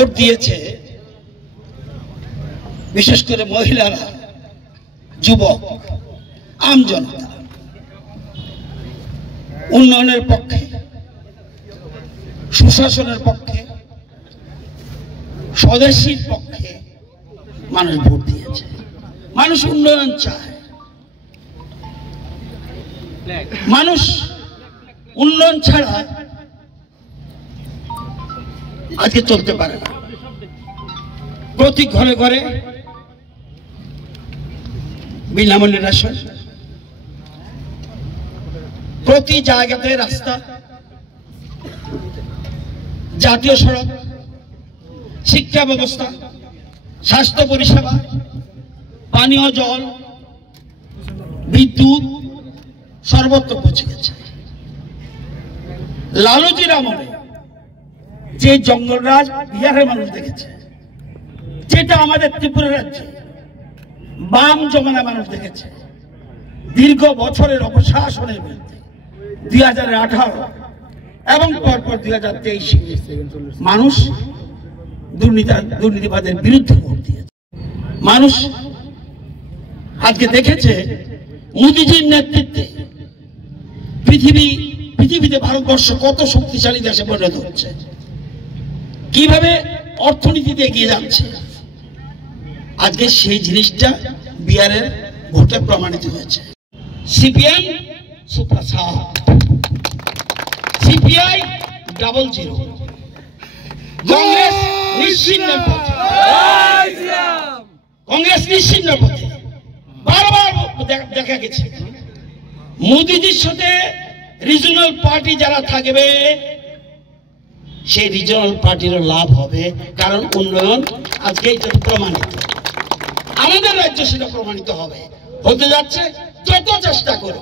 Vote দিয়েছে, বিশেষ করে মহিলারা, যুবক, আমজনতা, উন্নয়নের পক্ষে, সুশাসনের পক্ষে, স্বদেশীর পক্ষে মানুষ ভোট দিয়েছে। মানুষ উন্নয়ন চায়, মানুষ উন্নয়ন ছাড়া আজকে চলতে পারে না। প্রতি ঘরে ঘরে বিনামূল্যে রেশন, প্রতি জায়গাতে রাস্তা, জাতীয় সড়ক, শিক্ষা ব্যবস্থা, স্বাস্থ্য পরিষেবা, পানীয় জল, বিদ্যুৎ সর্বত্র পৌঁছে গেছে। লালুজির আমলে যে জঙ্গলরাজ বিহারের মানুষ দেখেছে, যেটা আমাদের ত্রিপুরা রাজ্যে বাম জমানা মানুষ দেখেছে, দীর্ঘ বছরের অপশাসনের বিরুদ্ধে 2018 এবং পরপর 2023 মানুষ দুর্নীতিবাদের বিরুদ্ধে ভোট দিয়েছে। মানুষ আজকে দেখেছে মোদিজির নেতৃত্বে পৃথিবীতে ভারতবর্ষ কত শক্তিশালী দেশে পরিণত হচ্ছে, কিভাবে অর্থনীতিতে এগিয়ে যাচ্ছে। আজকে সেই জিনিসটা বিহারের ভোটে প্রমাণিত হয়েছে। সিপিএম সুপ্রসাদ, সিপিআই 00, কংগ্রেস নিশ্চিহ্নের পথে, কংগ্রেস নিশ্চিহ্নের পথে। বারবার দেখা গেছে মোদিজির সাথে রিজনাল পার্টি যারা থাকবে সেই রিজনাল পার্টির লাভ হবে, কারণ উন্নয়ন আজকে এটা প্রমাণিত। আমাদের রাজ্য সেটা প্রমাণিত হবে, হতে যাচ্ছে। যত চেষ্টা করো,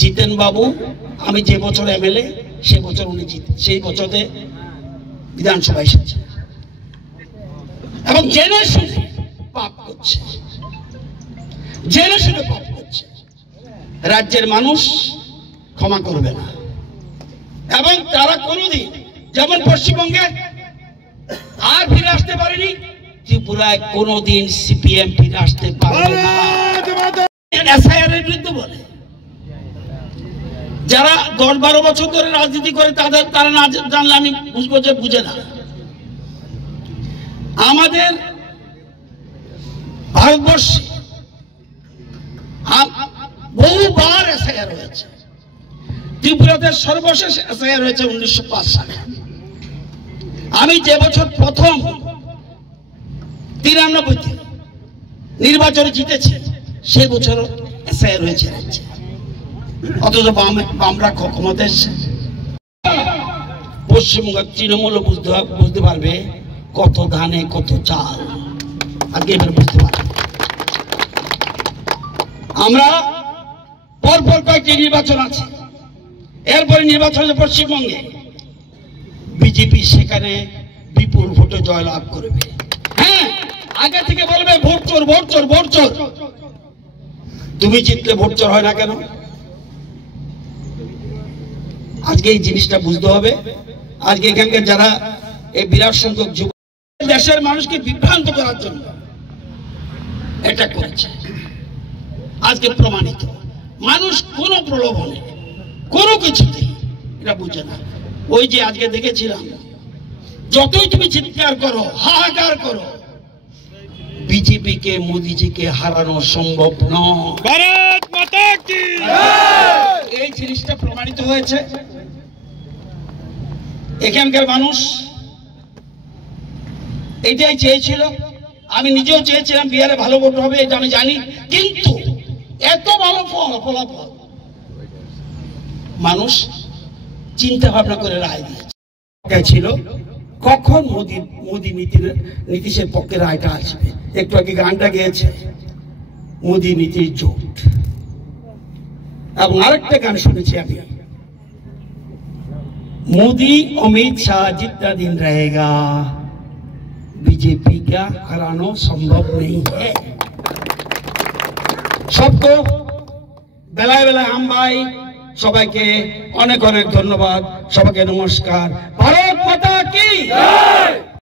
জিতেন বাবু, আমি যে বছর এমএলএ সে বছর উনি সেই বছরে বিধানসভা এসেছে এবং জেনে শুনে পাপ করছে, জেনে শুনে পাপ করছে। রাজ্যের মানুষ ক্ষমা করবে না এবং তারা কোনোদিন, যেমন পশ্চিমবঙ্গে আর ফিরে আসতে পারেনি, ত্রিপুরায় কোনোদিন সিপিএম ফিরে আসতে পারবে না। এসআইআর এর বিরুদ্ধে বলে যারা 10-12 বছর ধরে রাজনীতি করে তারা না জানলে আমি বুঝবো যে বুঝে না। আমাদের ভারতবর্ষে বহুবার এসআইআর হয়েছে। ত্রিপুরাতে সর্বশেষ এসআইআর হয়েছে 1905 সালে। আমি যে বছর প্রথম 93 নির্বাচনে জিতেছি, সে বছর এসআইআর হয়েছে রাজ্যে, অথচ বামরা ক্ষমতা এসেছে। পশ্চিমবঙ্গের তৃণমূল বুঝতে পারবে কত ধানে কত চাল, আজকে এবার বুঝতে পারবে। আমরা পরপর কয়েকটি নির্বাচন আছে, এরপরে নির্বাচন পশ্চিমবঙ্গে বিজেপি সেখানে বিপুল ভোটে জয়লাভ করবে। হ্যাঁ, আগে থেকে বলবে ভোট চোর, ভোট চোর, ভোট চোর। তুমি জিতলে ভোট চোর হয় না কেন? আজকে এই জিনিসটা বুঝতে হবে। আজকে এখানকার যারা এই বিরাট সংখ্যক যুবক দেশের মানুষকে বিভ্রান্ত করার জন্য এটা করেছে, আজকে প্রমাণিত। মানুষ কোনো প্রলোভনে, কোনো কিছুতেই এটা বুঝে না। ওই যে আজকে দেখেছিলাম, যতই তুমি চিৎকার করো, হাহাকার করো, বিজেপিকে, মোদিজিকে হারানো সম্ভব নয়। ভারত মাতা কি জয়। এই জিনিসটা প্রমাণিত হয়েছে। এখানকার মানুষ এটাই চেয়েছিল, আমি নিজেও চেয়েছিলাম বিহারে ভালো ভোট হবে, এটা আমি জানি। কিন্তু এত ভালো ফলাফল মানুষ চিন্তা ভাবনা করে রায় দিয়েছে। ছিল কখন মোদি নীতিশের পক্ষে রায়টা আসবে। একটু আগে গানটা গেয়েছে, মোদি নীতির জোট, এবং আরেকটা গান শুনেছি আমি, मोदी अमित शाह जितना दिन रहेगा बीजेपी का हराना संभव नहीं है। सबको बेलाय बेलाय हम भाई সবাইকে অনেক অনেক ধন্যবাদ, সবাইকে নমস্কার। ভারত মাতা কি জয়।